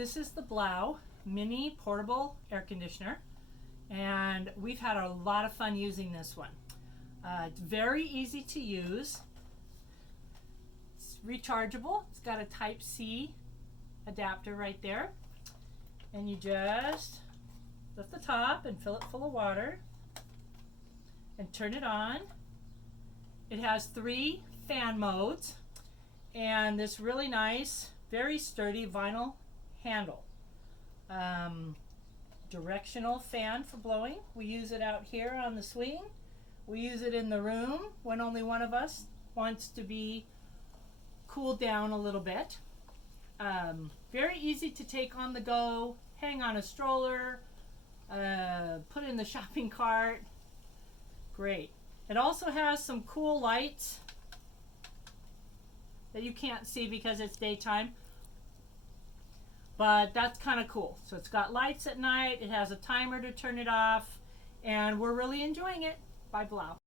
This is the Blaux mini portable air conditioner, and we've had a lot of fun using this one. It's very easy to use. It's rechargeable. It's got a Type C adapter right there, and you just lift the top and fill it full of water and turn it on. It has 3 fan modes and this really nice, very sturdy vinyl handle. Directional fan for blowing. We use it out here on the swing. We use it in the room when only one of us wants to be cooled down a little bit. Very easy to take on the go, hang on a stroller, put in the shopping cart. Great. It also has some cool lights that you can't see because it's daytime, but that's kind of cool. So it's got lights at night, it has a timer to turn it off, and we're really enjoying it. By Blaux.